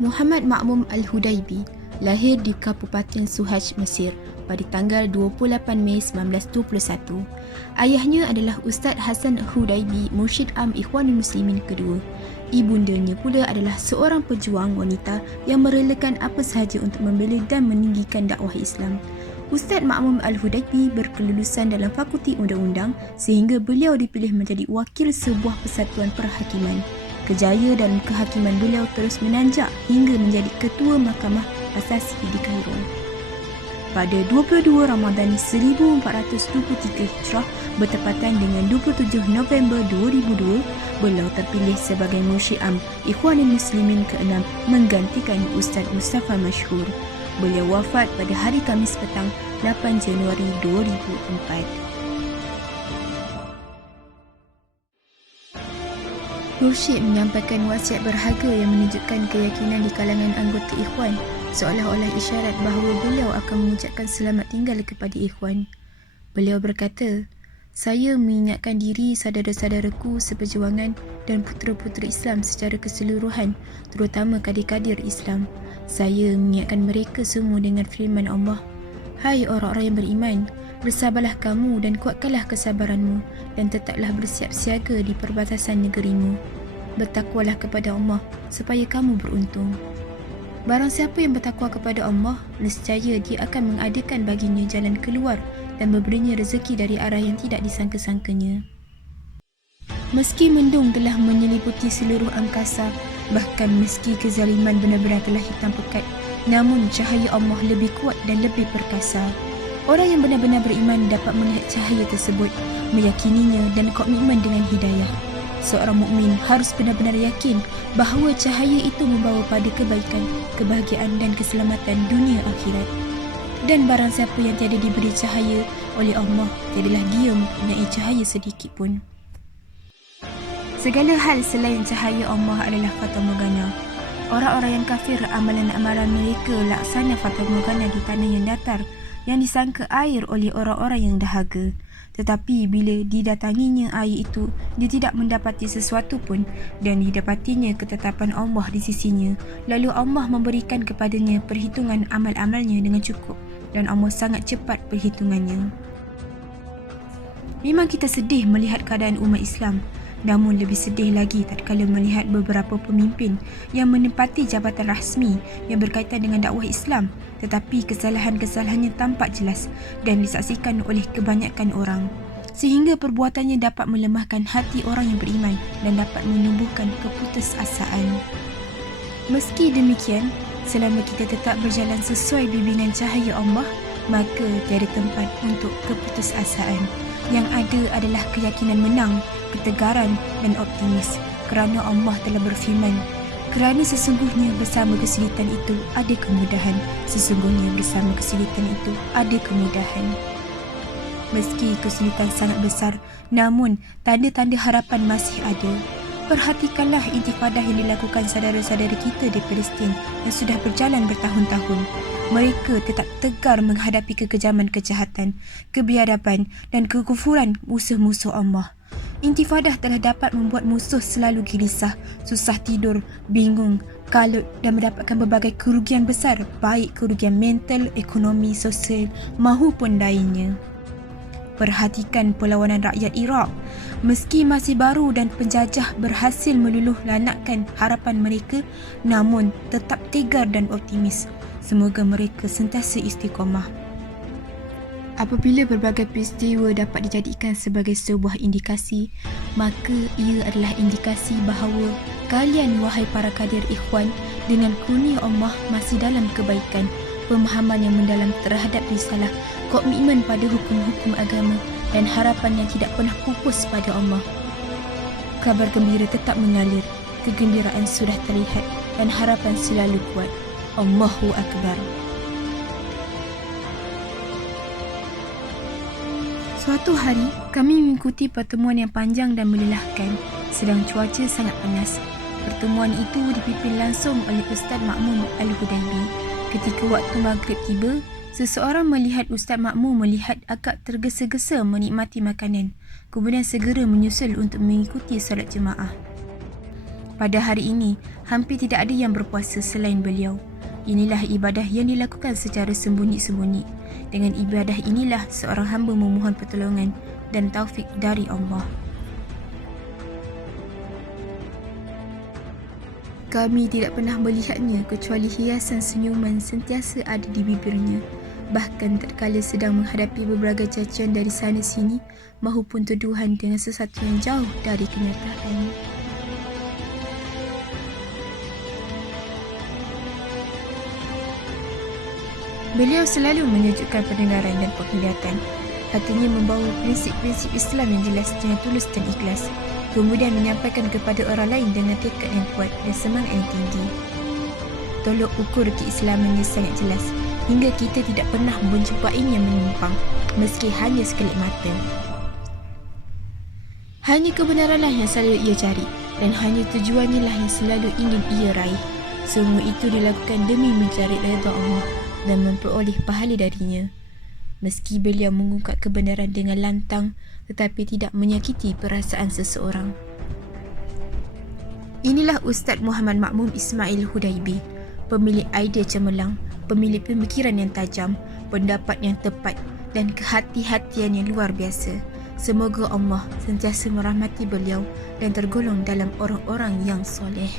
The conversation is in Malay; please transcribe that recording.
Muhammad Ma'mum Al-Hudaibi lahir di Kabupaten Suhaj, Mesir pada tanggal 28 Mei 1921. Ayahnya adalah Ustaz Hasan Al-Hudaibi, Mursyid Am Ikhwanul Muslimin kedua. Ibundanya pula adalah seorang pejuang wanita yang merelakan apa sahaja untuk membela dan meninggikan dakwah Islam. Ustaz Ma'mum Al-Hudaibi berkelulusan dalam Fakulti Undang-Undang sehingga beliau dipilih menjadi wakil sebuah persatuan perhakiman. Kejayaan dalam kehakiman beliau terus menanjak hingga menjadi ketua Mahkamah Asasi di Kairo. Pada 22 Ramadan 1423 Hijrah bertepatan dengan 27 November 2002, beliau terpilih sebagai Mursyid Am Ikhwanul Muslimin ke-6 menggantikan Ustaz Mustafa Masyhur. Beliau wafat pada hari Khamis petang 8 Januari 2004. Mursyid menyampaikan wasiat berharga yang menunjukkan keyakinan di kalangan anggota Ikhwan, seolah-olah isyarat bahawa beliau akan mengucapkan selamat tinggal kepada Ikhwan. Beliau berkata, "Saya mengingatkan diri saudara-saudaraku seperjuangan dan putera-putera Islam secara keseluruhan, terutama kadir-kadir Islam. Saya mengingatkan mereka semua dengan firman Allah, 'Hai orang-orang yang beriman, bersabarlah kamu dan kuatkanlah kesabaranmu dan tetaplah bersiap siaga di perbatasan negerimu. Bertakwalah kepada Allah supaya kamu beruntung. Barang siapa yang bertakwa kepada Allah, nescaya dia akan mengadakan baginya jalan keluar dan memberinya rezeki dari arah yang tidak disangka-sangkanya.' Meski mendung telah menyeliputi seluruh angkasa, bahkan meski kezaliman benar-benar telah hitam pekat, namun cahaya Allah lebih kuat dan lebih perkasa. Orang yang benar-benar beriman dapat melihat cahaya tersebut, meyakininya dan komitmen dengan hidayah. Seorang mukmin harus benar-benar yakin bahawa cahaya itu membawa pada kebaikan, kebahagiaan dan keselamatan dunia akhirat. Dan barang siapa yang tiada diberi cahaya oleh Allah, tiadalah dia mempunyai cahaya sedikit pun. Segala hal selain cahaya Allah adalah fata morgana. Orang-orang yang kafir, amalan-amalan mereka laksana fata morgana di tanah yang datar, yang disangka air oleh orang-orang yang dahaga. Tetapi bila didatanginya air itu, dia tidak mendapati sesuatu pun dan didapatinya ketetapan Allah di sisinya. Lalu Allah memberikan kepadanya perhitungan amal-amalnya dengan cukup dan Allah sangat cepat perhitungannya. Memang kita sedih melihat keadaan umat Islam, namun lebih sedih lagi tatkala melihat beberapa pemimpin yang menempati jabatan rasmi yang berkaitan dengan dakwah Islam, tetapi kesalahan-kesalahannya tampak jelas dan disaksikan oleh kebanyakan orang, sehingga perbuatannya dapat melemahkan hati orang yang beriman dan dapat menumbuhkan keputusasaan. Meski demikian, selama kita tetap berjalan sesuai bimbingan cahaya Allah, maka tiada tempat untuk keputusasaan. Yang ada adalah keyakinan menang, ketegaran dan optimis, kerana Allah telah berfirman, "Kerana sesungguhnya bersama kesulitan itu ada kemudahan. Sesungguhnya bersama kesulitan itu ada kemudahan." Meski kesulitan sangat besar, namun tanda-tanda harapan masih ada. Perhatikanlah intifadah yang dilakukan saudara-saudara kita di Palestin yang sudah berjalan bertahun-tahun. Mereka tetap tegar menghadapi kekejaman kejahatan, kebiadaban dan kekufuran musuh-musuh Allah. Intifadah telah dapat membuat musuh selalu gelisah, susah tidur, bingung, kalut dan mendapatkan berbagai kerugian besar, baik kerugian mental, ekonomi, sosial mahupun lainnya. Perhatikan perlawanan rakyat Iraq. Meski masih baru dan penjajah berhasil meluluh lanakkan harapan mereka, namun tetap tegar dan optimis. Semoga mereka sentiasa istiqamah. Apabila berbagai peristiwa dapat dijadikan sebagai sebuah indikasi, maka ia adalah indikasi bahawa kalian, wahai para kadir Ikhwan, dengan kurnia Allah masih dalam kebaikan, pemahaman yang mendalam terhadap risalah, komitmen pada hukum-hukum agama dan harapan yang tidak pernah pupus pada Allah. Kabar gembira tetap mengalir, kegembiraan sudah terlihat dan harapan selalu kuat. Allahu Akbar. Suatu hari, kami mengikuti pertemuan yang panjang dan melelahkan, sedang cuaca sangat panas. Pertemuan itu dipimpin langsung oleh Ustaz Ma'mum Al-Hudaibi. Ketika waktu maghrib tiba, seseorang melihat Ustaz Ma'mum melihat agak tergesa-gesa menikmati makanan, kemudian segera menyusul untuk mengikuti solat jemaah. Pada hari ini, hampir tidak ada yang berpuasa selain beliau. Inilah ibadah yang dilakukan secara sembunyi-sembunyi. Dengan ibadah inilah seorang hamba memohon pertolongan dan taufik dari Allah. Kami tidak pernah melihatnya kecuali hiasan senyuman sentiasa ada di bibirnya. Bahkan tatkala sedang menghadapi berbagai cacian dari sana sini mahupun tuduhan dengan sesuatu yang jauh dari kenyataan. Beliau selalu menunjukkan pendengaran dan penglihatan. Hatinya membawa prinsip-prinsip Islam yang jelas dengan tulus dan ikhlas. Kemudian menyampaikan kepada orang lain dengan tekad yang kuat dan semangat yang tinggi. Tolok ukur keislamannya sangat jelas, hingga kita tidak pernah menjumpainya menyimpang, meski hanya sekelip mata. Hanya kebenaranlah yang selalu ia cari, dan hanya tujuannya lah yang selalu ingin ia raih. Semua itu dilakukan demi mencari redha Allah dan memperoleh pahala darinya. Meski beliau mengungkap kebenaran dengan lantang, tetapi tidak menyakiti perasaan seseorang. Inilah Ustaz Muhammad Makmum Ismail Hudaibi, pemilik idea cemerlang, pemilik pemikiran yang tajam, pendapat yang tepat dan kehati-hatian yang luar biasa. Semoga Allah sentiasa merahmati beliau dan tergolong dalam orang-orang yang soleh.